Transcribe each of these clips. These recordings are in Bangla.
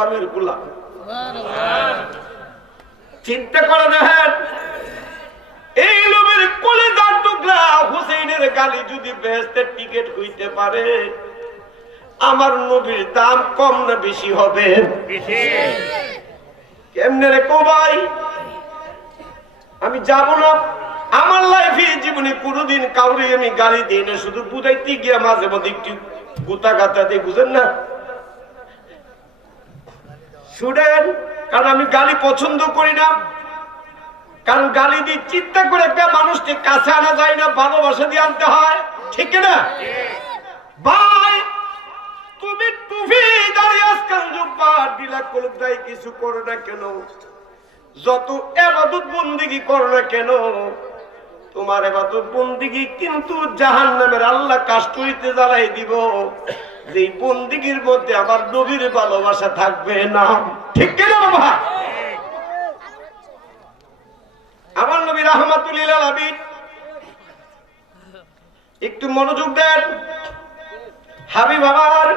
গোলামের গোলাম। চিন্তা করে দেখেন, এই নবীর কলিজার টুকরা হুসাইনের গালি যদি বেহেশতের টিকিট হইতে পারে, আমার নবীর দাম কম না বেশি হবে? কেমনে রে কো ভাই? আমি যাব না, আমার লাইফে জীবনে কোনোদিন কাউরে আমি গালি দিই না, শুধু বুঝাইতে গিয়া মাঝে মধ্যে একটু গুতা গাতা দিয়ে, বুঝেন না? শুনেন, কারণ আমি গালি পছন্দ করি না, কারণ গালি দিয়ে চিন্তা করে একটা মানুষকে কাছে আনা যায় না, ভালোবাসা দিয়ে আনতে হয়, ঠিক না ভাই? তুমি টুপি দাঁড়িয়ে আজকাল জুব্বা ডিলা কলুক দায় কিছু করো না কেন, যত ইবাদত বন্দেগী করো না কেন, তোমার ইবাদত বন্দেগী কিন্তু জাহান্নামের আল্লাহ কাস্টুরিতে জ্বালাই দিব, যে বন্দেগীর মধ্যে আমার নবীর ভালোবাসা থাকবে না, ঠিক কিনা বাবা? আমার নবী রাহমাতুল লিল আলামিন, একটু মনোযোগ দেন। হাবিব আমার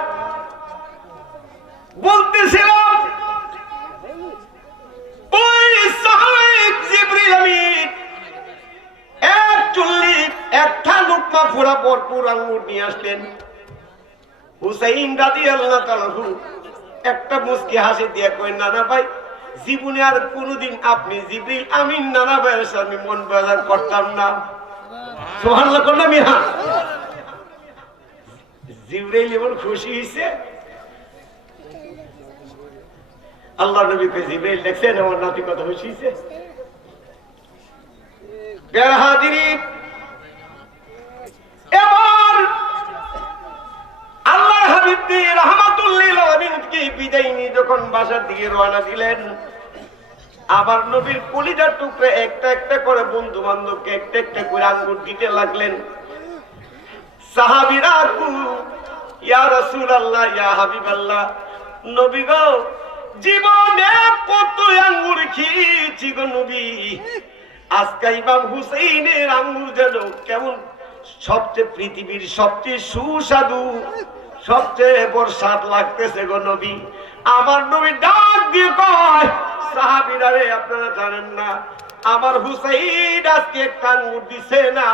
বলতেছিলাম, ওই সাহাবী জিবরিল আমিন এক চুল্লি একটা লুকমা পুরা ভরপুর আঙ্গুর নিয়ে আসলেন। হুসাইন রাদিয়াল্লাহু তাআলা একটা মুস্কি হাসি দিয়ে কই, নানা ভাই, জীবনে আর কোনদিন আপনি জিবরিল আমিন নানা ভাইয়ের সামনে মন বাজার করতাম না। সুবহানাল্লাহ করলাম ইহা। জিবরাইল এমন খুশি হইছে, আল্লাহ নবী কে জিবরাইল দেখছেন আমার নাতি কত খুশি হইছে। প্যারা হাজিরিন, এবার আল্লাহর হাবিব রাহমাতুল লিল আলামিন কে বিদায় নিয়ে যখন বাসার দিকে রওনা দিলেন, আবার নবীর কলিজার টুকরা একটা একটা করে বন্ধু বান্ধবকে একটা একটা করে আঙ্গুর দিতে লাগলেন। সাহাবীরা, ইয়া রাসূলুল্লাহ, ইয়া হাবিবাল্লাহ, নবী গো, জীবনে কত আঙ্গুর খেয়েছি গো নবী, আজকে ইমাম হুসাইনের আঙ্গুর যেন কেমন সবচেয়ে পৃথিবীর সবচেয়ে সুস্বাদু, সবচেয়ে বড় স্বাদ লাগতেছে গো নবী। আমার নবী ডাক দিয়ে কয়, সাহাবীরা রে, আপনারা জানেন না আমার হুসাইন আজকে একটা আঙ্গুর দিছে না,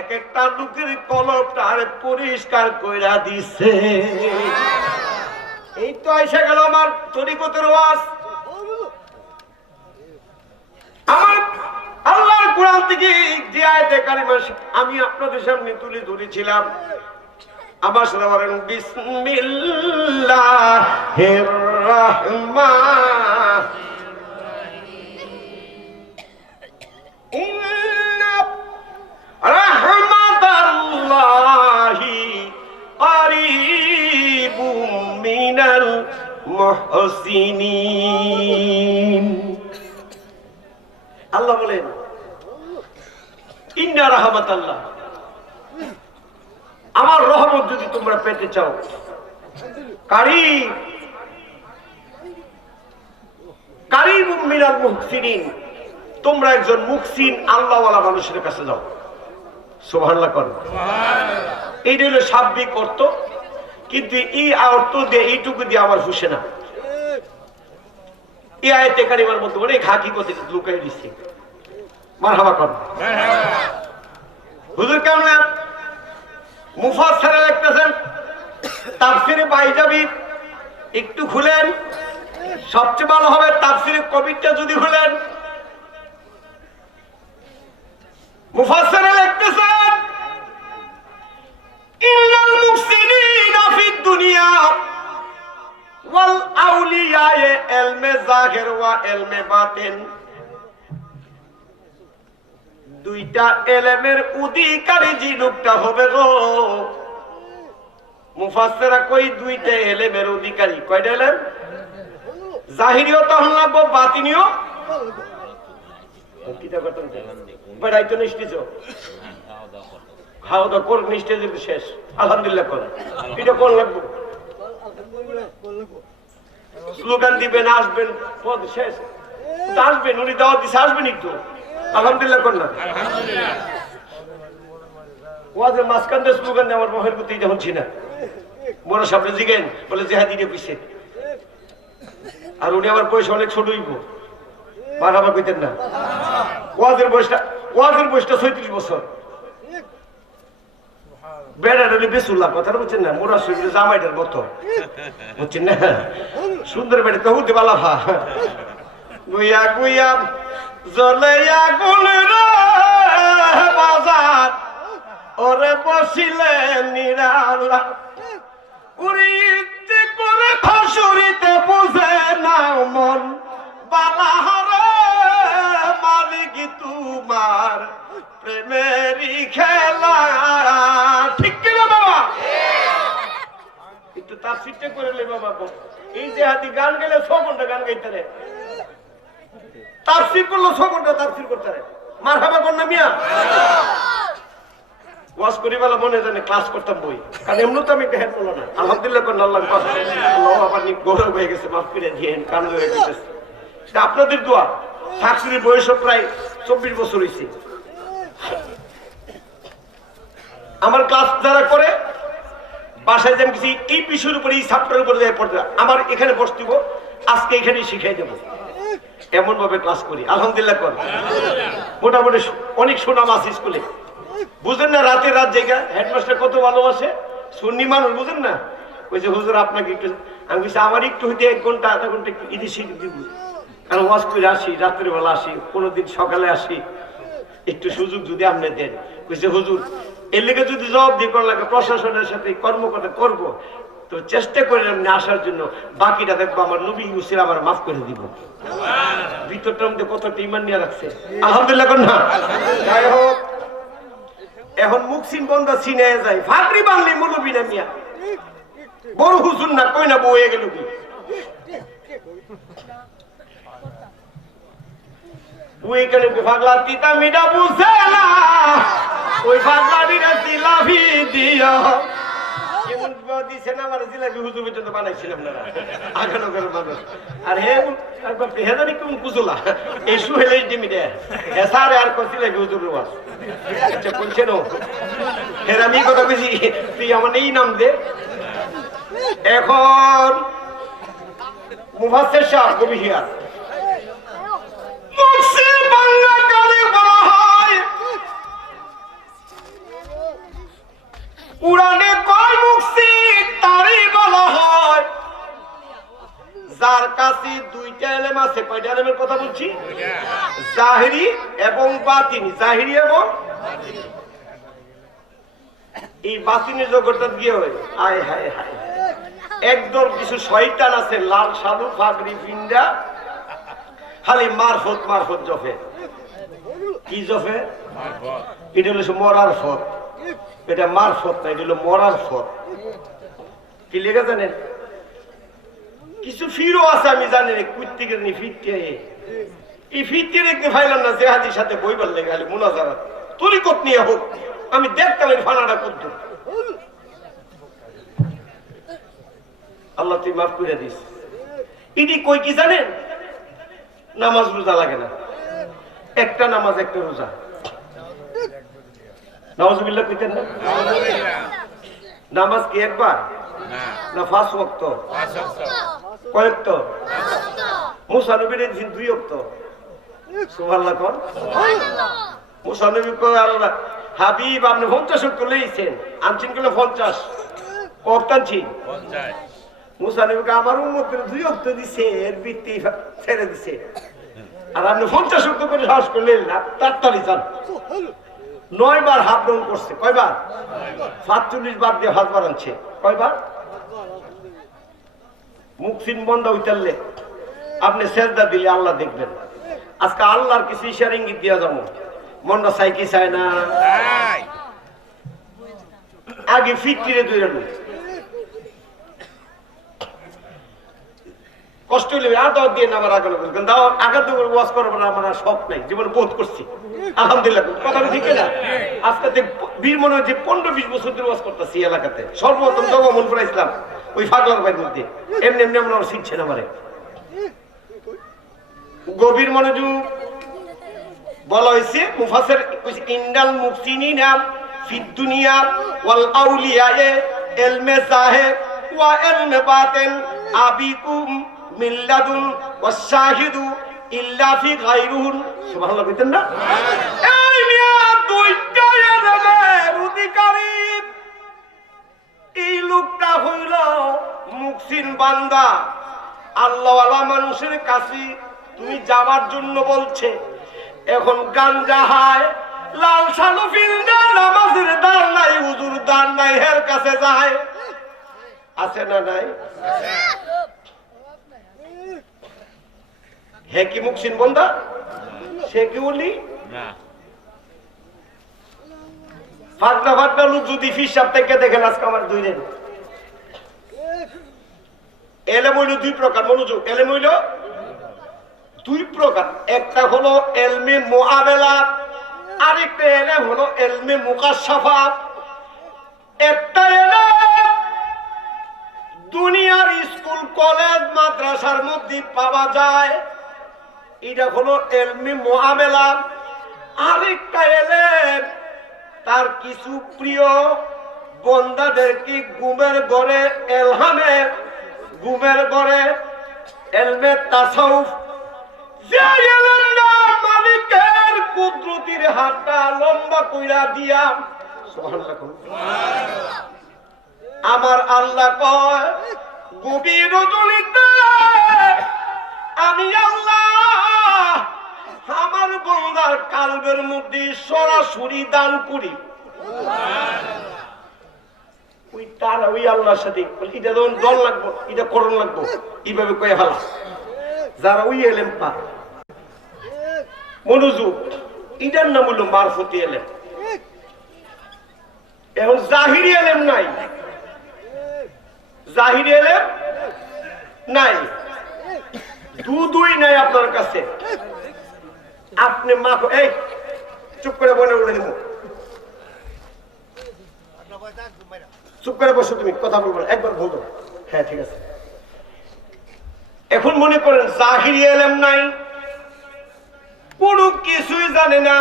এক একটা লোকের কলবটা পরিষ্কার কইরা দিছে। এই তো এসে গেল আমার তরিকতের ওয়াজ। আমার আল্লাহর কোরআন থেকে যে আয়াতে কারিমা আমি আপনাদের সামনে তুলে ধরেছিলাম, আমার সাথে বলেন, বিসমিল্লাহির রাহমানির রাহমাতাল্লাহি কারীবুম মিনাল মুহসিনিন। আল্লাহ বলেন, ইন্না রাহমাতাল্লাহ, আমার রহমত যদি তোমরা পেতে চাও, কারীবুম মিনাল মুহসিনিন, তোমরা একজন মুহসিন আল্লাহওয়ালা মানুষের কাছে যাও। সুবহানাল্লাহ করো। এইটা হলো শাব্দিক অর্থ, কিন্তু এই অর্থ দিয়ে এইটুকু দিয়ে আমার ফুসে না। এই আয়াতে কারিমার মধ্যে অনেক হাকিকত লুকাই দিচ্ছে। মারহাবা কর। হুজুর কেমন মুফাসসিরে লিখতেছেন, তাফসিরে বাইজাবি একটু খুলেন, সবচেয়ে ভালো হবে তাফসিরে কবিরটা যদি খুলেন। মুফাসসিরে লিখতেছেন, ইন্নাল মুফসিনিনা ফিদ দুনিয়া ওয়াল আউলিয়া ইলমে যাহির ওয়া ইলমে বাতিন, দুইটা ইলমের অধিকারী যে লোকটা হবে গো, মুফাসসিরা কই দুইটা ইলমের অধিকারী। কয়টা ইলম? জাহিরিও তখন লাগবো, বাতিনিও। কিটা করতেন বেড়াইতো নিষ্ঠিত, খাওয়া দাওয়া কর, নিষ্ঠে যদি শেষ, আলহামদুলিল্লাহ কর, এটা কোন লাগবো, স্লোগান দিবেন, আসবেন, পদ শেষ আসবেন, উনি দাওয়াত দিছে, আসবেন একটু, আলহামদুলিল্লাহ কর না। ওয়াজের মাঝখান দিয়ে স্লোগান দিয়ে আমার মহের প্রতি যখন ছিনা মনে সামনে জিগেন বলে জেহাদিনে পিছিয়ে আর উনি আমার বয়স অনেক ছোট হইব, মারহাবা কইতেন না। ওয়াজের বয়সটা 36 বছর। বেড়াটা বেসুল্লাহ কথাটা বুঝছেন না, মোরা শরীরে জামাইটার মতো, বুঝছেন না? সুন্দর বেড়ে তো হতে পালা ভা গুইয়া গুইয়া জ্বলেয়া গুলের বাজার ওরে বসিলে নিরালা উড়িতে করে ফাঁসুরিতে বুঝে না মন বালাহারে মালিক তোমার প্রেমেরই খেলা। ঠিক কিনা বাবা? একটু তার সিটে করে লে বাবা। এই যে হাতি গান গেলে 6 ঘন্টা গান গাইতে রে, তাফসীর করলো 6 ঘন্টা তাফসীর করতে রে। মারহাবা কোন না মিয়া? ওয়াজ করি বলা মনে জানে ক্লাস করতাম বই, কারণ এমনি তো আমি একটা হেড করলো না। আলহামদুলিল্লাহ কোন আল্লাহ আপনি গৌরব হয়ে গেছে, মাফ করে দিয়েন, কান হয়ে গেছে। সেটা আপনাদের দোয়া। তাফসীরের বয়স প্রায় 24 বছর হয়েছে। আমার ক্লাস যারা করে বাসায় যেন কিছু এই বিষয়ের উপরে, এই চ্যাপ্টারের উপরে পড়তে আমার এখানে বসতিব, আজকে এখানে শিখাই দেবো, এমন ভাবে ক্লাস করি। আলহামদুলিল্লাহ কর মোটামুটি অনেক সুনাম আছে স্কুলে। বুঝেন না, রাতের রাত জায়গা হেডমাস্টার কত ভালোবাসে, সুন্নি মানুষ, বুঝেন না? ওই যে হুজুর আপনাকে একটু, আমি বলছি আমার একটু হইতে 1 ঘন্টা আধা ঘন্টা একটু ইদি শিখে দিব, কারণ ওয়াজ করে আসি, রাত্রে বেলা আসি, কোনোদিন সকালে আসি, একটু সুযোগ যদি আপনি দেন। বলছে হুজুর এর লেগে যদি জবাব দিয়ে করা লাগে, প্রশাসনের সাথে কর্মকর্তা করব, তো চেষ্টা করে আপনি আসার জন্য, বাকিটা দেখবো আমার নবী ইউসির আমার মাফ করে দিব। ভিতরটার মধ্যে কত ইমান নিয়ে রাখছে। আলহামদুলিল্লাহ কর না? যাই হোক, এখন মুখসিন বন্ধা চিনে যায়, ফাকরি বাংলি মুলবি না মিয়া, বড় হুজুর না, কই না বয়ে গেল কি ওইখানে ফাগলা তিতা মিডা বুঝে না, ওই ফাগলাটিরা জিলাপি দিও কেমন দিছে না, আমার জিলাপি হুজুর পর্যন্ত বানাইছিলাম না আগানো করে মানুষ। আর হে হেদানি কেমন কুজলা এই সুহেলের ডিমিডে হেসারে আর জিলাপি হুজুর রোয়াজ। আচ্ছা বলছেন হের আমি কথা বলছি, তুই আমার এই নাম দে। এখন মুফাসসির শাহ কবি হিয়ার মুফসির বাংলা কারে বলা হয়, কুরআনে কয় মুফসির তারই বলা হয়, যার কাছে 2টা ইলম আছে। কয়টা ইলমের কথা বলছি? জাহিরি এবং বাতিনি। জাহিরি এবং এই বাতিনের জগৎটা গিয়ে হয় আয় হায় হায়, একদল কিছু শয়তান আছে, লাল সালু ফাগরি পিন্ডা, খালি মারফত মারফত জফে। কি জফে? এটা হলো মরার ফত, এটা মারফত না, এটা হলো মরার ফত। কি লেখা জানেন? কিছু ফিরও আছে আমি জানি না, কুত্তিকের নি ফিরতে এই ফিরতে রেখে ফাইলাম না, জেহাদির সাথে বইবার লেগে খালি মুনাজারা তরিকত নিয়ে হোক, আমি দেখতাম এই ফানাটা করতো। আল্লাহ তুই মাফ করে দিস। ইডি কই কি জানেন? নামাজ রোজা লাগে না, একটা নামাজ একটা রোজা। নাউজুবিল্লাহ কইতেন না? নামাজ কি একবার না 5 ওয়াক্ত? কয় ওয়াক্ত? মুসা নবীর দিন 2 ওয়াক্ত। সুবহানাল্লাহ কোন? মুসা নবী কয় আল্লাহ হাবিব আপনি 50 ওয়াক্ত লইছেন, আনছেন কিলো 50 ওয়াক্ত আনছি 50। মুসা নবীকে আমার উম্মতের 2 ওয়াক্ত দিছে, এর ভিত্তি ছেড়ে দিছে, আর আপনি 50 ওয়াক্ত করে সাহস করলেন না, তাড়াতাড়ি যান। 9 বার হাত ডাউন করছে। কয়বার? 47 বার দিয়ে হাত বাড়াচ্ছে। কয়বার? মুখসিন বন্ধ হইতালে আপনি সেজদা দিলে আল্লাহ দেখবেন। আজকে আল্লাহর কিছু ইশারা ইঙ্গিত দিয়া যাবো, মনটা চাই কি চায় না। আগে ফিটকিরে দূরে ঢুক, কষ্ট হইলে আদাও দিয়ে আমার আগানো করবেন, দাও আগার দুপুর ওয়াজ করবো না, আমার শখ নাই, জীবনে বোধ করছি আলহামদুলিল্লাহ। কথাটা ঠিক না? আজকে বীর মনে হয় যে 15-20 বছর ধরে ওয়াজ করতেছি এলাকাতে। সর্বপ্রথম জবা মনপুরা ইসলাম ওই ফাগলার ভাইয়ের মধ্যে এমনি এমনি আমরা শিখছেন আমারে গভীর মনোযোগ বলা হয়েছে। মুফাসসির ইন্দাল মুহসিনিনা ফিদ দুনিয়া ওয়াল আউলিয়া ইলমে জাহির ওয়া ইলমে বাতিন আবিকুম মিল্লাদুন ওয়াশাহিদু ইল্লা ফি গায়রুন। সুবহানাল্লাহ বলতেন না? এই মিয়া দুইটা এলেমের অধিকারী এই লোকটা হইল মুহসিন বান্দা। আল্লাহওয়ালা মানুষের কাছে তুমি যাওয়ার জন্য বলছে। এখন গাঞ্জা হায়, লাল সালু ফিল্ডা, নামাজের দান নাই, হুজুর দান নাই, হের কাছে যায়। আছে না নাই? হে কি মুহসিন বান্দা? সে কি বলি ফাগনা ফাগনা লোক যদি হিসাব থেকে দেখেন আজকে আমার দুই দিন এলেম হইল দুই প্রকার। মনোযোগ, এলেম হইল দুই প্রকার। একটা হলো এলমে মুআমালাত, আরেকটা এলেম হলো এলমে মুকাশশাফাত। একটা এলেম দুনিয়ার স্কুল কলেজ মাদ্রাসার মধ্যে পাওয়া যায়, এটা হলো এলমে মুআমালাত। আরেকটা এলেম তার কিছু প্রিয় বন্দাদেরকে ঘুমের ঘরে এলহামে, ঘুমের ঘরে এলমে তাসাউফ। যে এলেমটা মালিকের কুদরতির হাতটা লম্বা কইরা দিয়া, সুবহানাল্লাহ, আমার আল্লাহ কয় গভীর রজনীতে আমি আল্লাহ আমার বান্দার কালবের মধ্যে সরাসরি দান করি। ওই তারা ওই আল্লাহর সাথে এটা যখন দল লাগবো, এটা করণ লাগবো, এইভাবে কয়ে ফেলা যারা ওই এলেম পা। মনোযোগ, এটার নাম হলো মারফতি এলেম। এখন জাহিরি এলেম নাই, জাহিরি এলেম নাই, দুই নাই আপনার কাছে। আপনি মা এই চুপ করে বলে উঠে দেবো, চুপ করে বসো, তুমি কথা বলবো না, একবার বলতো। হ্যাঁ ঠিক আছে। এখন মনে করেন জাহিরি এলেম নাই, কোনো কিছুই জানে না,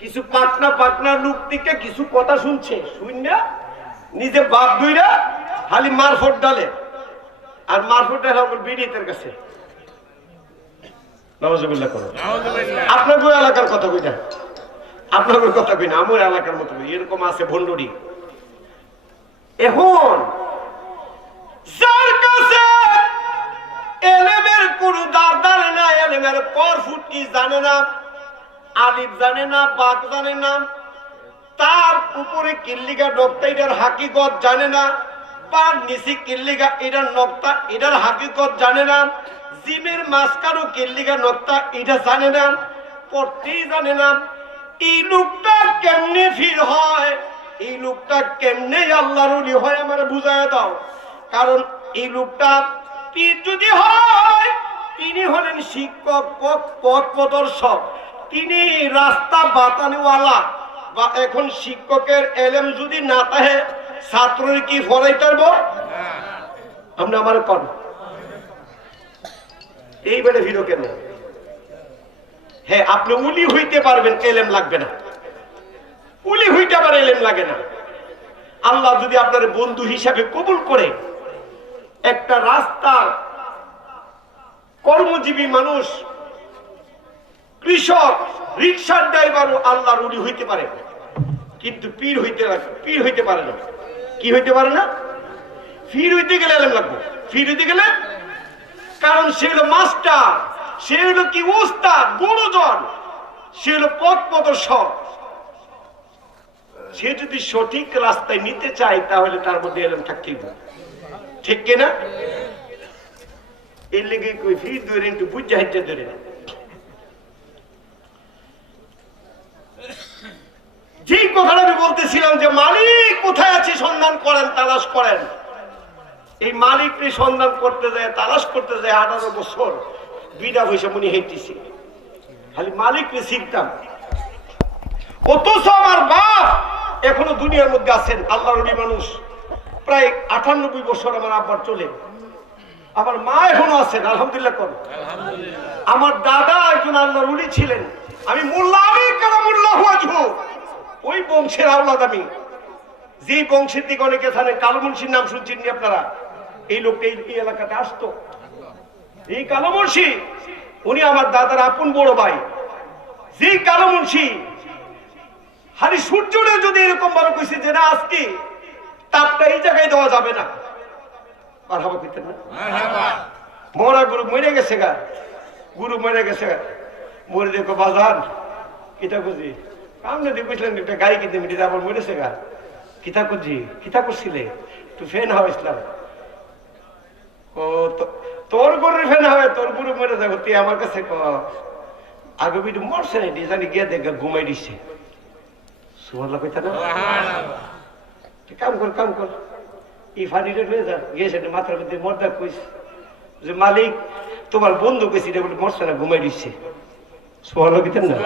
কিছু পাটনা পাটনা লোক থেকে কিছু কথা শুনছে, শুননা নিজে বাপ দুইরা খালি মারফত ডালে, আর মারফত ডালে বিডিতের কাছে। নাউজুবিল্লাহ করো। আপনার এলাকার কথা কইটা, আপনার কথা কই না, আমার এলাকার মতো এরকম আছে ভণ্ডুরি। এখন যার কাছে এলেমের কোনো দার না, এলেমের পর ফুট কি জানে না, আলিফ জানে না, বাক জানে না, তার উপরে কিল্লিগা নক্তা এটার হাকিকত জানে না, পার নিচে কিল্লিগা এটার নক্তা এটার হাকিকত জানে না, জিমের মাঝখানো কিল্লিগা নক্তা এটা জানে না, পড়তেই জানে না। এই লোকটা কেমনে ফির হয়, এই লোকটা কেমনে আল্লাহর ওলি হয় আমার বুঝায় দাও। কারণ এই লোকটা পীর যদি হয়, তিনি হলেন শিক্ষক, পথ প্রদর্শক, তিনি রাস্তা বাতানোওয়ালা। বা এখন শিক্ষকের এলেম যদি না থাকে, ছাত্রের কি ফরাইতে পারবো? আপনি আমার কন এইবারে ভিড়ো কেন? হ্যাঁ, আপনি উলি হইতে পারবেন, এলেম লাগবে না। উলি হইতে পারে, এলেম লাগে না। আল্লাহ যদি আপনার বন্ধু হিসাবে কবুল করে, একটা রাস্তার কর্মজীবী মানুষ, কৃষক, রিক্সার ড্রাইভারও আল্লাহর উলি হইতে পারে, কিন্তু পীর হইতে পারে না। কি হইতে পারে না? পীর হইতে গেলে এলেম লাগবে। পীর হইতে গেলে, কারণ সে হলো মাস্টার, সে হলো কি উস্তাদ, গুরুজন, সে হলো পথ প্রদর্শক। সে যদি সঠিক রাস্তায় নিতে চায়, তাহলে তার মধ্যে এলেম থাকতেই হবে, ঠিক কিনা? এর লেগে কই ফির ধরে একটু বুঝা হাইতে ধরে। যে কথাটা আমি বলতেছিলাম যে মালিক কোথায় আছে সন্ধান করেন, তালাশ করেন। এই মালিককে সন্ধান করতে যায়, তালাশ করতে যায় 18 বছর বিনা পয়সা মনে হেঁটেছি, খালি মালিককে শিখতাম। অথচ আমার বাপ এখনো দুনিয়ার মধ্যে আছেন, আল্লাহর ওলি মানুষ, প্রায় 98 বছর আমার আব্বার চলে। আমার মা এখনো আছেন, আলহামদুলিল্লাহ কর। আমার দাদা একজন আল্লাহর ওলি ছিলেন। আমি মোল্লা আলী কারামুল্লাহু ওয়াজহু, ওই বংশের আওলাদ আমি। যে বংশের দিকে অনেকে জানেন, কালু মুন্সির নাম শুনছেন আপনারা? এই লোকটা এই এলাকাতে আসতো। এই কালো মুন্সি উনি আমার দাদার আপন বড় ভাই। যে কালো মুন্সি হারি সূর্যটা যদি এরকম ভাবে কইছে যে না আজকে তাপটা এই জায়গায় দেওয়া যাবে না, আর হবা কইতেন না মরা গুরু মরে গেছে গা, গুরু মরে গেছে গা, মরে দেখো বাজার কিতা খুঁজি কামনে দিয়ে বুঝলেন একটা গাড়ি কিনতে মিটিতে আবার মরেছে গা, কিতা খুঁজি কিতা করছিলে তুই ফ্যান হওয়া ইসলাম ও তোর গরুর ফ্যান হবে, তোর গুরু মরে যাবো তুই আমার কাছে ক আগে বিটু মরছে না জানি গিয়ে দেখ ঘুমাই দিচ্ছে। সুবহানাল্লাহ কইতা না, কাম কর কাম কর এই ফানিটা হয়ে যা গিয়েছে মাথার মধ্যে মর্দা কইস যে মালিক তোমার বন্ধু কইছি এটা বলে মরছে না ঘুমাই দিচ্ছে। সুবহানাল্লাহ কইতেন না,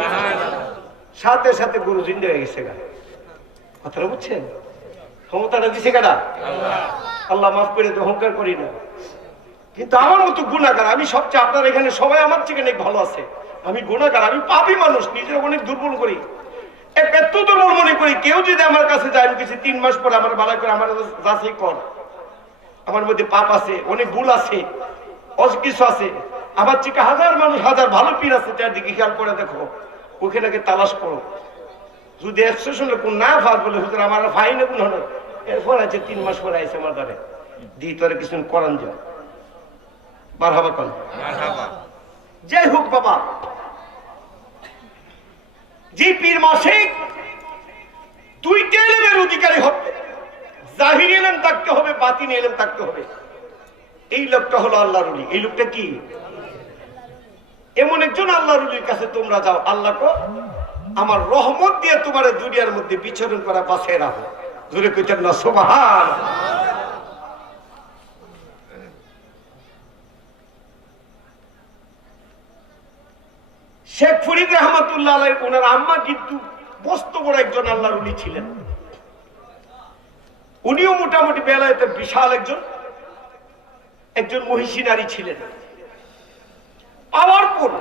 সাথে সাথে গরু জিন্দা হয়ে গেছে গা। কথাটা বুঝছেন? ক্ষমতাটা দিছে কারা? আল্লাহ মাফ করে তো অহংকার করি না, কিন্তু আমার মতো গুণাগার আমি সবচেয়ে, আপনার এখানে সবাই আমার থেকে অনেক ভালো আছে, আমি গুণাগার, আমি পাপী মানুষ, নিজের অনেক দুর্বল করি, এত দুর্বল মনে করি। কেউ যদি আমার কাছে যায় কিছু 3 মাস পরে আমার ভালো করে আমার যাচাই কর, আমার মধ্যে পাপ আছে, অনেক ভুল আছে, কিছু আছে, আমার থেকে হাজার মানুষ হাজার ভালো পীর আছে, চারদিকে খেয়াল করে দেখো, ওখানে তালাশ করো, যদি এক্সেশনে কোন না ফাঁস বলে হুজুর আমার ফাইনে কোন হলো, এরপর আছে 3 মাস পরে আছে আমার দ্বারে দিই তোরে কিছু করান যা বার হবা কন। যাই হোক বাবা, যে পীর মাসিক 2টা এলেমের অধিকারী হবে, জাহিরি এলেম থাকতে হবে, বাতিনি এলেম থাকতে হবে। এই লোকটা হলো আল্লাহর ওলি। এই লোকটা কি? এমন একজন আল্লাহর ওলির কাছে তোমরা যাও, আল্লাহ কো আমার রহমত দিয়ে তোমার দুনিয়ার মধ্যে বিচরণ করা বাঁচিয়ে রাখো। জোরে কইতেন না সুবহান। শেখ ফরিদ রহমাতুল্লাহ আলাইহি ওনার আম্মা কিন্তু মস্ত বড় একজন আল্লাহর ওলি ছিলেন। উনিও মোটামুটি বেলায়েতে বিশাল একজন মহিষী নারী ছিলেন। পাওয়ারফুল।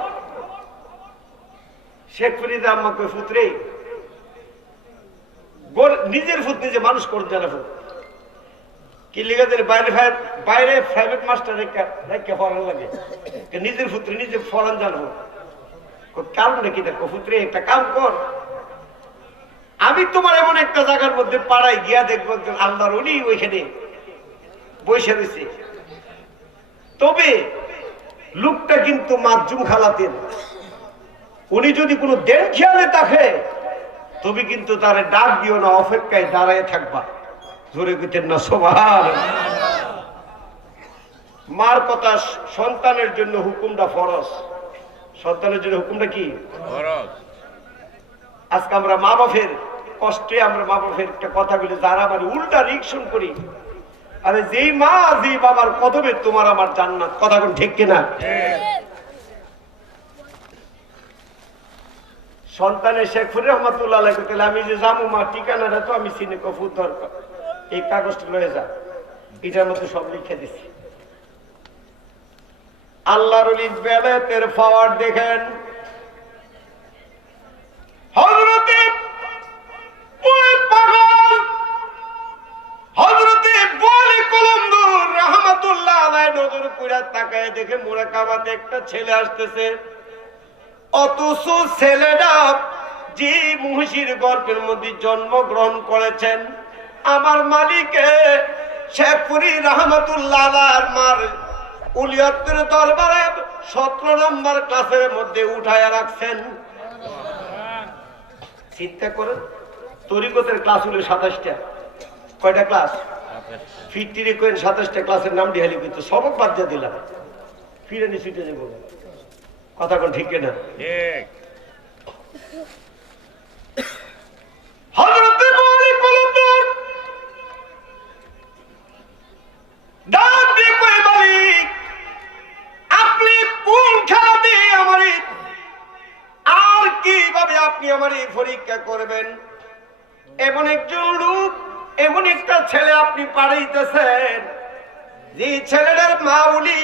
শেখ ফরিদ আম্মা কই পুত্রে নিজের ফুট নিজে মানুষ করে জানা ফুট কি লিগাদের বাইরে প্রাইভেট মাস্টার রেখে ফরান লাগে, নিজের পুত্রে নিজে ফরান জানবো কারণ নাকি দেখো পুত্রে একটা কাম কর, আমি তোমার এমন একটা জায়গার মধ্যে পাড়ায় গিয়া দেখবো একজন আল্লাহর ওলি ওইখানে বসে রয়েছে, তবে লোকটা কিন্তু মাজুম খালাতেন, উনি যদি কোনো দেন খেয়ালে থাকে তবে কিন্তু তারে ডাক দিও না, অপেক্ষায় দাঁড়ায় থাকবা। জোরে কইতেন না সুবহান। মার কথা সন্তানের জন্য হুকুমটা ফরজ, সন্তানের জন্য হুকুমটা কি ফরজ। আজকে আমরা মা বাপের কষ্টে আমরা মা বাপের একটা কথা বলি, যারা মানে উল্টা রিকশন করি, আরে যেই মা যেই বাবার কদমে তোমার আমার জান্নাত। কথা কোন ঠিক কিনা? সন্তানের শেখ ফরিদ রহমাতুল্লাহ আলাইহি কইতেন আমি যে জামু মা ঠিকানাটা তো আমি চিনি, কফুর দরকার এই কাগজটা লয়ে যা, এটার মধ্যে সব লিখে দিছি। আল্লাহর ওলির বেলায়েতের পাওয়ার দেখেন। হযরতে ওই পাগল হযরতে বলি কলমদুর রাহমাতুল্লাহ আলাইহি নজর কইরা তাকায় দেখে মুরাকাবাতে একটা ছেলে আসতেছে, অথচ ছেলেটা যে মহিষীর গর্ভের মধ্যে জন্মগ্রহণ করেছেন আমার মালিকে শেখ ফরিদ রহমাতুল্লাহ আলাইহির মার উলিয়াতের দরবারে 17 নম্বর ক্লাসের মধ্যে উঠায়া রাখছেন। চিন্তা করেন, তরিকতের ক্লাস হলো 27টা, কয়টা ক্লাস? ফিরতিরে কইন 27টা ক্লাসের নাম ডিহালি কিন্তু সবক বাদ দিয়ে দিলাম, ফিরে নি ছুটে যাবো। কথা কোন ঠিক না? ঠিক। হযরতে বলি কলমদুর ডাক দিয়ে কই মালিক আপনি কোন খেলা দিয়ে আমারে আর কিভাবে আপনি আমারে পরীক্ষা করবেন? এমন একজন লোক, এমন একটা ছেলে আপনি পাঠাইতেছেন যে ছেলেটার মা উলি,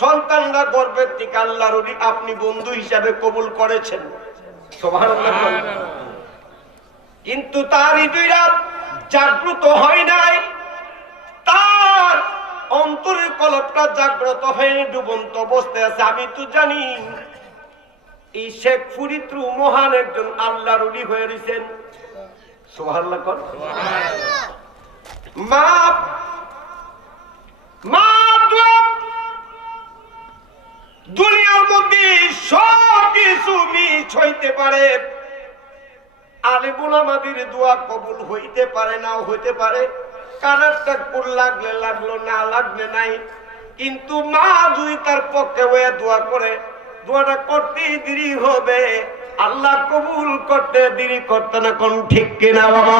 সন্তানরা গর্ভের থেকে আল্লাহর ওলি আপনি বন্ধু হিসাবে কবুল করেছেন। সুবহানাল্লাহ। কিন্তু তার হৃদয়টা জাগ্রত হয় নাই, তার অন্তরের কলবটা জাগ্রত হয়ে ডুবন্ত অবস্থায় আছে। আমি তো জানি এই শেখ ফরিদু মহান একজন আল্লাহর ওলি হয়ে রয়েছেন। সুবহানাল্লাহ কর। মা মা দুনিয়ার মধ্যে সব কিছু মিছ হইতে পারে, আলেম ওলামাদের দোয়া কবুল হইতে পারে, নাও হইতে পারে, কানারটা কোন লাগলে লাগলো, না লাগলে নাই, কিন্তু মা যদি তার পক্ষে হয়ে দোয়া করে, দোয়াটা করতে দেরি হবে, আল্লাহ কবুল করতে দেরি করতে না। কোন ঠিক কিনা বাবা?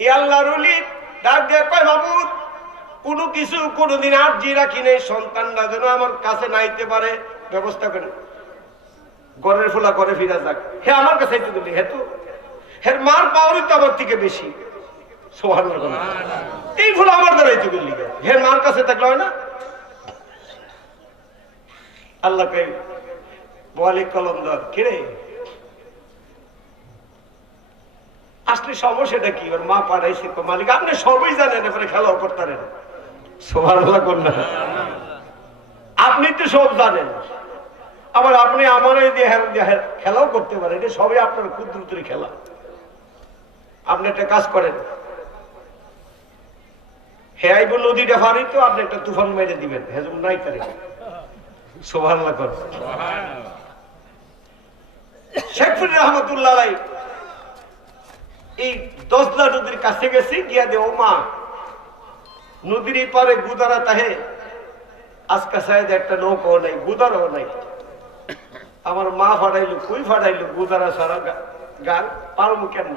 এই আল্লাহর ওলি ডাক দিয়ে কয়, মাবুদ কোনো কিছু কোনোদিন আর্জি রাখি নেই, সন্তানরা যেন আমার কাছে নাইতে পারে, ব্যবস্থা করে। ঘরের ফুলা করে ফিরা যাক, হে আমার কাছে আইতে দিলি, হে তো হের মার পাওয়ারই তো আমার থেকে বেশি। সুবহানাল্লাহ। এই ফুলা আমার দ্বারা আইতে দিলি, হের মার কাছে থাকলে হয় না? আল্লাহ কই বলে কলমদার, কিরে আসলে সমস্যাটা কি? ওর মা পাঠাইছে, মালিক আপনি সবই জানেন, এবারে খেলাও করতেন। সুবহানাল্লাহ কোন না? আপনি তো সব জানেন, আবার আপনি আমার খেলাও করতে পারেন, এটা সবই আপনার কুদরতের খেলা। আপনি একটা কাজ করেন, হে আইব নদীটা ফারি তো আপনি একটা তুফান মেরে দিবেন, হেজম নাই তারে। সুবহানাল্লাহ কর। শেখ ফরিদ রহমতুল্লাহ আলাইহি এই দজলা নদীর কাছে গেছি, গিয়া দে ও মা নদীর পারে গুদারা তাহে আজকা সাহেব একটা নৌকাও নাই, গুদারাও নাই। আমার মা ফাটাইলো, কই ফাটাইলো, গুদারা সারা গান পারবো কেন?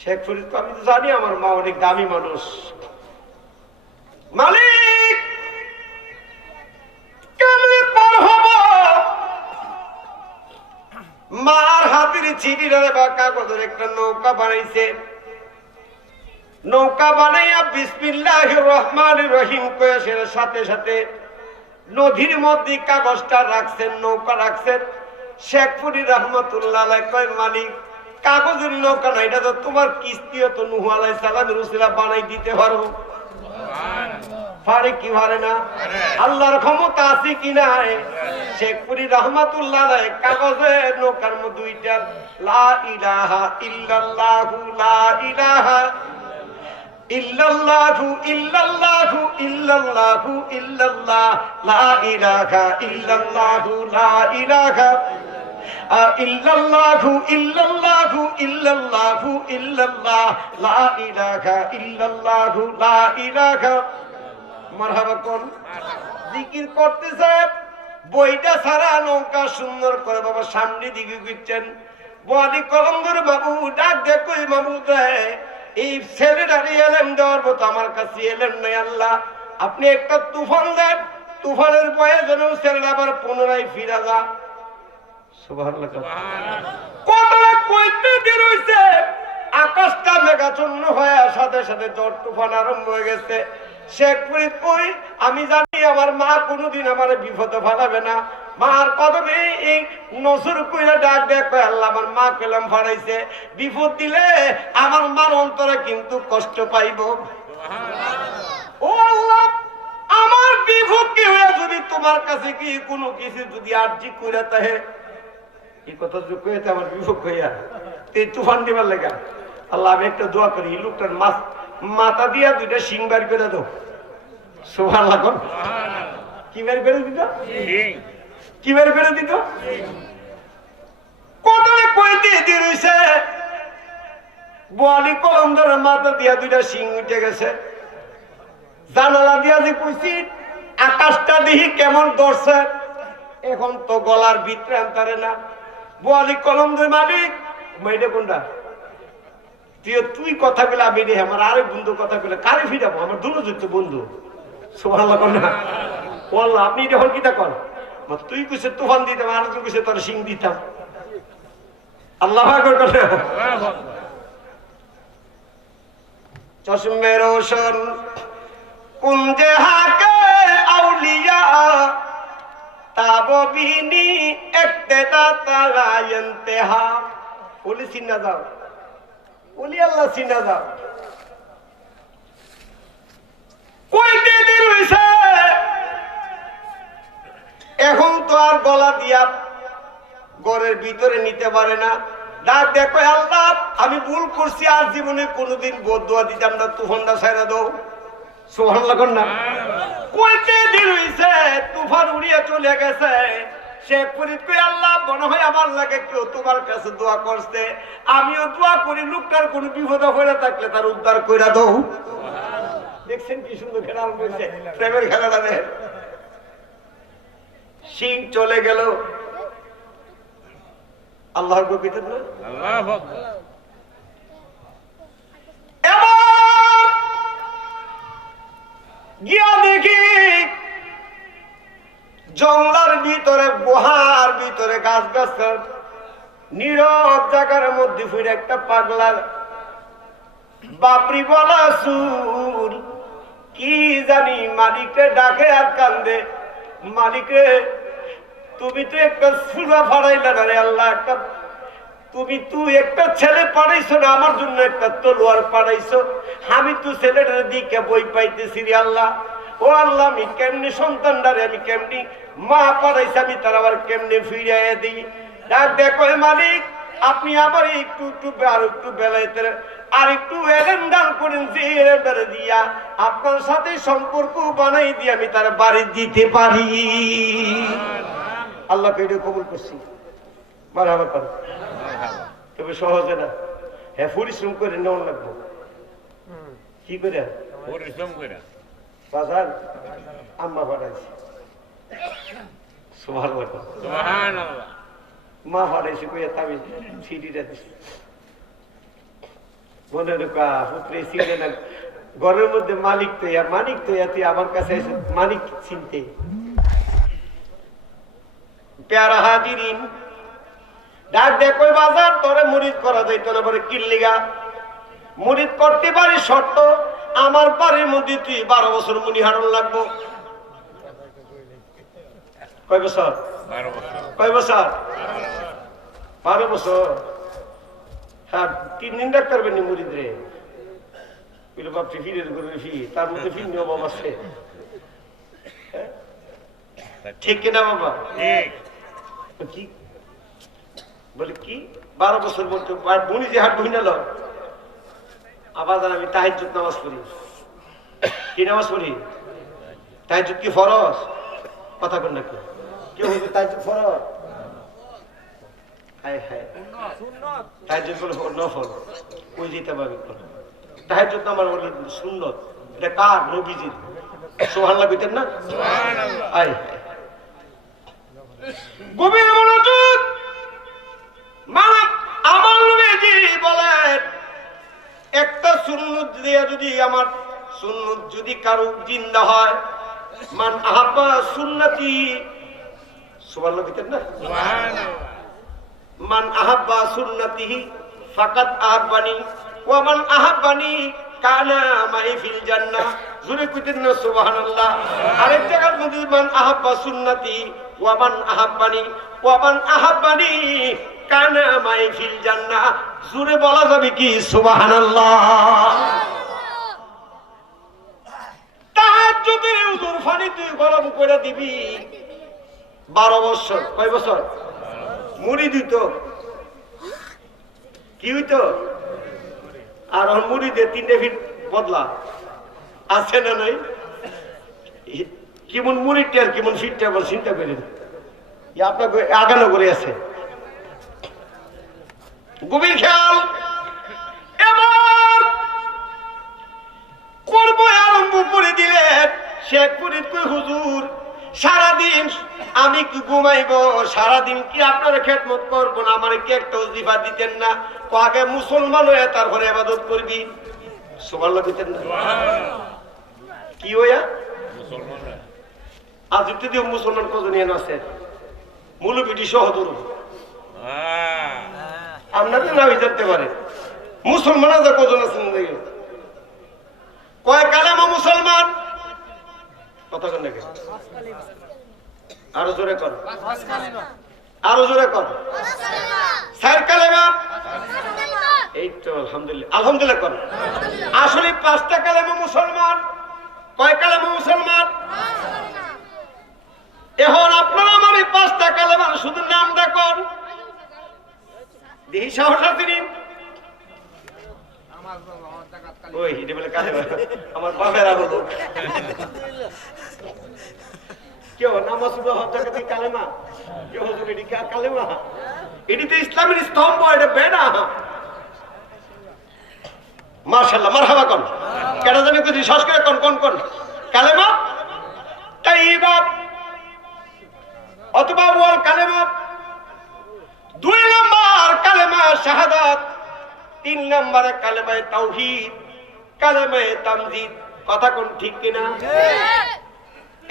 শেখ ফরিদ, আমি তো জানি আমার মা অনেক দামি মানুষ, মালিক কেমনে পার হব? মার হাতের চিঠিটা বা কাগজের একটা নৌকা বানাইছে, নৌকা বানাইয়া বিসমিল্লাহির রহমানির রহিম কয়ে সাথে সাথে নদীর মধ্যে কাগজটা রাখছেন, নৌকা রাখছেন। শেখ ফরিদ রহমতুল্লাহ আলাইহি কয়, মালিক কাগজের নৌকা না, এটা তো তোমার কিস্তিও তো নূহ আলাইহিস সালামের উসিলা বানাই দিতে পারো। পারে কি পারে না? আল্লাহর ক্ষমতা আছে কি নাই? শেখ ফরিদ রহমাতুল্লাহ আলাইহি কাগজের নৌকার মধ্যে দুইটা লা ইলাহা ইল্লাল্লাহু লা ইলাহা ইল্লাল্লাহু ইল্লাল্লাহু ইল্লাল্লাহু ইল্লাল্লাহ লা ইলাহা ইল্লাল্লাহু লা ইলাহা ইল্লাল্লাহু ইল্লাল্লাহু ইল্লাল্লাহু ইল্লাল্লাহ লা ইলাহা ইল্লাল্লাহু লা ইলাহা। মারহাবা কোন জিকির করতেছে, বইটা সারা নৌকা সুন্দর করে বাবা সামনে দিকে ঘুরছেন। বলি কলমদর বাবু ডাক দেখো, মাবুদ এই ছেলেটারে এলেন দেওয়ার মতো আমার কাছে এলেন নাই, আল্লাহ আপনি একটা তুফান দেন, তুফানের বয়ে যেন ছেলেটা আবার পুনরায় ফিরা যা। সুবহানাল্লাহ। কতটা কইতে দিয়ে রইছে, আকাশটা মেঘাচ্ছন্ন হয়ে সাথে সাথে ঝড় তুফান আরম্ভ হয়ে গেছে। শেখ ফরিদ কই, আমি জানি আমার মা কোনোদিন আমার বিপদে ফেলাবে না। মার কদমে এই নজর কইরা ডাক দেখ, আল্লাহ আমার মা কলম ফাড়াইছে, বিপদ দিলে আমার মার অন্তরে কিন্তু কষ্ট পাইব। ও আল্লাহ, আমার বিপদ কি হয়ে যদি তোমার কাছে কি কোনো কিছু যদি আর্জি কইরা তাহে, এই কথা যোগ করে আমার বিপদ হইয়া এই তুফান দিবার লাগা, আল্লাহ আমি একটা দোয়া করি, এই লোকটার মাথা দিয়া দুইটা শিং বের করে দাও। সুবহানাল্লাহ। কি বের করে দিত? কি বের করে দিত? কতলে কইতে দিয়ে রইছে, বলি কলমদার মাথা দিয়া দুইটা শিং উঠে গেছে। জানালা দিয়া যে কইছি আকাশটা দেখি কেমন ধরছে, এখন তো গলার ভিতরে আনতারে না। বলি কলমদার মালিক, মেয়েটা কোনটা? তুই কথা বলে আমি রে, আমার আরেক বন্ধু কথা বলে কারে ফিরাবো, আমার দুটো বন্ধু। সুবহানাল্লাহ না? বললাম আপনি যখন কিতা কর, তুই কইছে তুফান দিতাম, আর তুই কইছে তোর সিং দিতাম। আল্লাহু আকবার করে চশমে রোশন কুঞ্জে হাকে আউলিয়া তাববিনি ইক্তেদা তালা ইন্তেহা। পুলিশ না যাও, ওলি আল্লাহ চিনা যাও কইতে দিন হইছে এখন তো আর গলা দিয়া ঘরের ভিতরে নিতে পারে না ডাক দেখো আল্লাহ আমি ভুল করছি আর জীবনে কোনোদিন বদুয়া দিতাম না তুফানটা ছেড়ে দাও সুবহানাল্লাহ কর না কইতে দিন হইছে তুফান উড়িয়ে চলে গেছে শেখ ফরিদ কই আল্লাহ মনে হয় আমার লাগে কেউ তোমার কাছে দোয়া করছে আমিও দোয়া করি লোকটার কোনো বিপদে পড়ে থাকলে তার উদ্ধার কইরা দাও দেখছেন কি সুন্দর খেলা হইছে প্রেমের খেলাটা দেখেন সিং চলে গেল আল্লাহর কবিতা না আল্লাহু আকবার এবার গিয়া দেখি জঙ্গলার ভিতরে গুহার ভিতরে গাছ গাছ নীরব জায়গার মধ্যে ফিরে একটা পাগলা বাপরি বলা সুর কি জানি মালিককে ডাকে আর কান্দে মালিকে তুমি তো একটা সুরা ফাড়াইলে না রে আল্লাহ একটা তুই একটা ছেলে পাঠাইছো না আমার জন্য একটা তলোয়ার পাঠাইছো আমি তো ছেলেটার দিকে বই পাইতেছি রে আল্লাহ ও আল্লাহ আমি কেমনি সন্তানটারে আমি কেমনি মা পাঠাইছি আমি তার আবার কেমনি ফিরিয়ে দিই ডাক দেখো মালিক আপনি আবার একটু আর একটু বেলাইতে আর একটু এলেন দান করেন যে এলেন দিয়া আপনার সাথে সম্পর্ক বানাই দিয়ে আমি তার বাড়ি দিতে পারি আল্লাহকে এটা কবুল করছি মারহাবা করো তবে সহজে না হ্যাঁ পরিশ্রম করে নেওয়া লাগবো কি করে পরিশ্রম করে বাজার আম্মা পাঠাইছি সুবহানাল্লাহ মা পাঠাইছি কইয়া আমি সিডিটা দিছি মনে রেখা পুত্রে চিনে না ঘরের মধ্যে মালিক তো তুই আমার কাছে এসে মালিক চিনতে প্যারা হাজিরিন ডাক দেখো বাজার তোরে মুরিদ করা যাইতো না পরে কিল্লিগা মুরিদ করতে পারি শর্ত আমার বাড়ির মধ্যে তুই 12 বছর মুনি হারণ লাগবো কয় বছর 12 বছর কয় বছর 12 বছর হ্যাঁ 3 দিন ডাক্তার বেনি মুরিদ রে বলে বাপটি ফিরে করে ফি তার মধ্যে ফি নিয়ম আছে ঠিক কিনা বাবা ঠিক কি বলে কি 12 বছর বলতে মুনি যে হাত বহিনাল আবার আমি তাহাজ্জুদ নামাজ পড়ি কি নামাজ পড়ি তাহাজ্জুদ কি ফরজ কথা কোন নাকি কেউ হইতে তাহাজ্জুদ ফরজ হায় হায় সুন্নাত তাহাজ্জুদ বলে নফল কই যেতে পারবে তাহাজ্জুদ নামাজ বলে সুন্নাত এটা কার নবীজির সুবহানাল্লাহ কইতেন না সুবহানাল্লাহ আয় গভীর মনোযোগ মালিক আমার নবীজি বলেন একটা সুন্নত দিয়ে যদি আমার সুন্নত যদি কারো জিন্দা হয় মান আহাব্বা সুন্নতি সুবহানাল্লাহ কইতেন না সুবহানাল্লাহ মান আহাব্বা সুন্নতিহি ফাকাত আহাব্বানি ওয়া মান আহাব্বানি কানা মাই ফিল জান্নাহ জোরে কইতেন না সুবহানাল্লাহ আরেক জায়গার মধ্যে মান আহাব্বা সুন্নতি ওয়া মান আহাব্বানি কানা মাই ফিল জান্নাহ জোরে বলা যাবে কি সুবহানাল্লাহ তাহাজ্জুদের উযুর ফানি তুই গরম করে দিবি 12 বছর কয় বছর মুরিদ হইতো কি হইতো আর মুরিদে 3 ফিট বদলা আছে না নাই কেমন মুরিদটা আর কেমন ফিটটা বল চিন্তা করেন আপনাকে আগানো করে আছে গভীর খেয়াল এবার করবো আরম্ভ করে দিলেন শেখ ফরিদ কই হুজুর সারাদিন আমি কি ঘুমাইবো সারাদিন কি আপনার খেদমত করবো না আমার কি একটা ওজিফা দিতেন না তো আগে মুসলমান হয়ে তারপরে ইবাদত করবি সুবহানাল্লাহ দিতেন না কি হইয়া মুসলমান আজ যদি মুসলমান কজনিয়ান আছে মৌলবীটি সহ ধরুন আপনাদের নামই জানতে পারে মুসলমান আছে কজন আছেন কয় কালেমা মুসলমান কথা কেন দেখে আরো জোরে কর আরো জোরে কর 4 কালেমা এই তো আলহামদুলিল্লাহ আলহামদুলিল্লাহ কোন আসলে 5টা কালেমা মুসলমান কয় কালেমা মুসলমান এখন আপনারা মানে 5টা কালেমার শুধু নাম দেখুন দেহি সাহস আছে নি ওই এটা বলে কালেমা আমার বাপের আবদ কেউ নামাজ হচ্ছে কালেমা কেউ হুজুর এটি কালেমা এটি তো ইসলামের স্তম্ভ এটা বেনা মাশাআল্লাহ মারহাবা কোন কেডা জানি কিছু শ্বাস করে কোন কোন কোন কালেমা তাইয়্যিবা অথবা ওয়াল কালেমা 2 নাম্বার কালেমা শাহাদাত 3 নম্বরে কালেমা তাওহীদ কালেমা তামজিদ কথা কোন ঠিক কিনা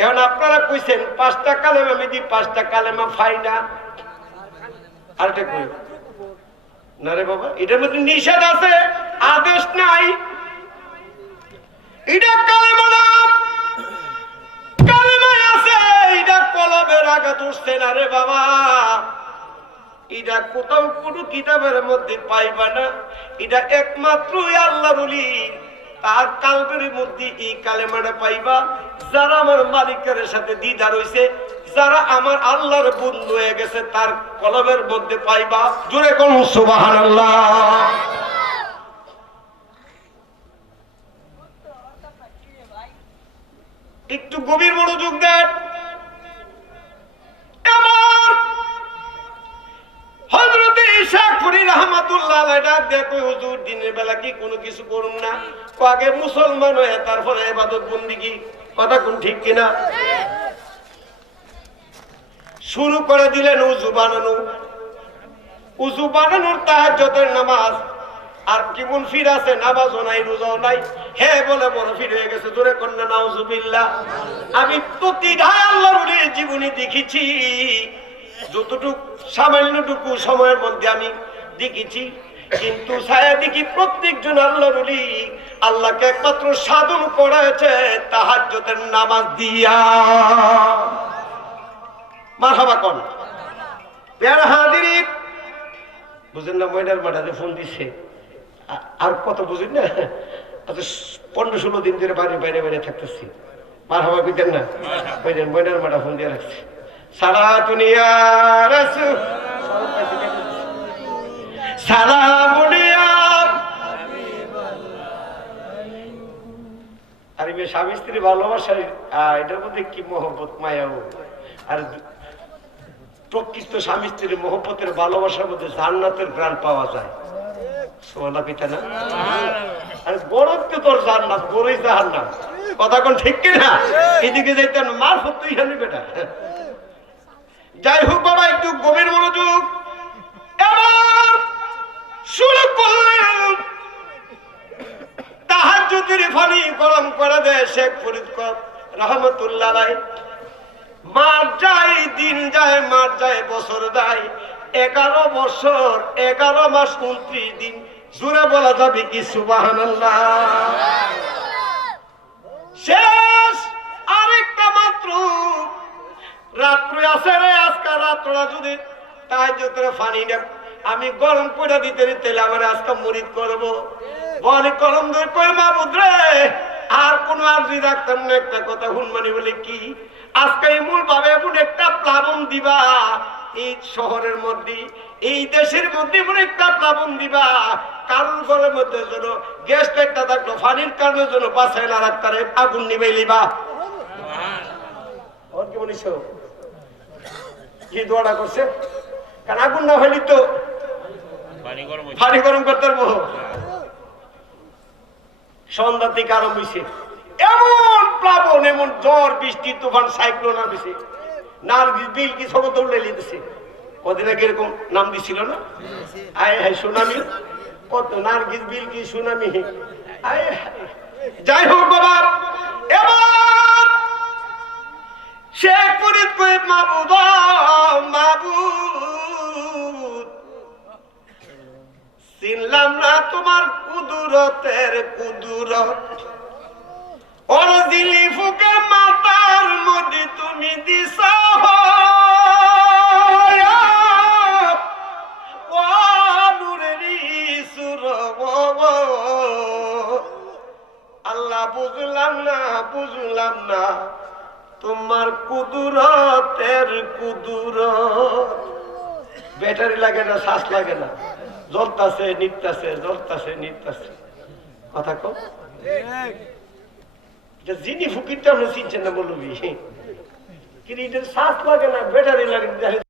এখন আপনারা কইছেন 5টা কালেমা আমি দি 5টা কালেমা পাই না আরেকটা কই না রে বাবা এটার মধ্যে নিষেধ আছে আদেশ নাই এটা কালেমা না কালেমা আছে এটা কলবের আঘাত উঠছে না রে বাবা এটা কোথাও কোনো কিতাবের মধ্যে পাইবা না এটা একমাত্র আল্লাহর ওলি তার কালবের মধ্যে এই কালেমাটা পাইবা যারা আমার মালিকের সাথে দ্বিধা রইছে যারা আমার আল্লাহর বন্ধু হয়ে গেছে তার কলবের মধ্যে পাইবা জোরে কোন সুবহানাল্লাহ একটু গভীর মনোযোগ দেন আমার হযরত ইশাকুরি রাহমাতুল্লাহ আলাইহি ডাক দেখো হুজুর দিনের বেলা কি কোনো কিছু করুন না আগে মুসলমান হয়ে তারপরে ইবাদত বন্দেগী কথা কোন ঠিক কিনা শুরু করে দিলেন উযু বানানোর তাহাজ্জুদের নামাজ আর কেমন ফির আছে নামাজও নাই রোজাও নাই হে বলে বড় ফির হয়ে গেছে জোরে কন্যা নাউজুবিল্লাহ আমি প্রতিটাই আল্লাহর ওলির জীবনী দেখেছি যতটুকু সামান্যটুকু সময়ের মধ্যে আমি দেখেছি কিন্তু ছায়া দেখি প্রত্যেকজন আল্লাহর ওলি আল্লাহকে একমাত্র সাধন করেছে তাহাজ্জুদের নামাজ দিয়া মারহাবা কোন প্যারা হাজিরিন বুঝেন না ময়নার মাঠাতে ফোন দিছে আর কত বুঝেন না আচ্ছা 15-16 দিন ধরে বাইরে বাইরে বাইরে থাকতেছি মারহাবা কইতেন না কইতেন ময়নার মাঠা ফোন দিয়ে রাখছে সালাতুন ইয়া রাসূল সালামুন ইয়া আরে মে স্বামী স্ত্রী ভালোবাসা এটার মধ্যে কি মহব্বত মায়া আর প্রকৃত স্বামী স্ত্রীর মহব্বতের ভালোবাসার মধ্যে জান্নাতের ঘ্রাণ পাওয়া যায় সুবহানাল্লাহ পিতা না আরে বড়ই তো তোর জান্নাত বড়ই জাহান্নাম কথা কোন ঠিক কি না এদিকে যাইতে মারফত তুই জানি বেটা যাই হোক বাবা একটু গভীর মনোযোগ এবার শুরু করলেন তাহাজ্জুদের পানি গরম করে দেয় শেখ ফরিদ রহমতুল্লাহ আলাইহি মাস যায় দিন যায় মাস যায় বছর যায় 11 বছর 11 মাস 29 দিন জোরে বলা যাবে কি সুবহানাল্লাহ শেষ আরেকটা মাত্র রাত্রি আছে রে আজকে রাতটা যদি তাহাজ্জুদের পানি না আমি গরম করে দিতে দিতে আমার আজকে মুরিদ করব বলে কলম ধরে কই মাবুদ রে আর কোন আরজি রাখতাম না একটা কথা হুনমানি বলে কি আজকে এমন ভাবে এমন একটা প্লাবন দিবা এই শহরের মধ্যে এই দেশের মধ্যে এমন একটা প্লাবন দিবা কারোর ঘরের মধ্যে যেন গ্যাস লাইটটা থাকলো পানির কারণের জন্য বাঁচাই না রাখতারে আগুন নিবে লিবা ওর কি বলিস কি দোয়াটা করছে কারণ আগুন না হইলি তো পানি গরম করতে পারবো সন্ধ্যা থেকে আরম্ভ হয়েছে এমন প্লাবন এমন ঝড় বৃষ্টি তুফান সাইক্লোন আসছে নার্গিস বিলকিস সব তো উড়ে নিতেছে কদিন আগে এরকম নাম দিছিল না আয় হায় সুনামি কত নার্গিস বিলকিস সুনামি আয় যাই হোক বাবা এবার শেখ ফরিদ কই মাবুদ মাবুদ চিনলাম না তোমার কুদরতের কুদরত অরজিলি ফুকের মাথার মধ্যে তুমি দিছা নূরের সুরত আল্লাহ বুঝলাম না তোমার কুদরতের কুদরত। ব্যাটারি লাগে না, শ্বাস লাগে না, জ্বলতাছে নিত্যছে কথা কম। যিনি ফুকিরটা আমরা চিনছেন না বলবি, কিন্তু শ্বাস লাগে না, ব্যাটারি লাগে।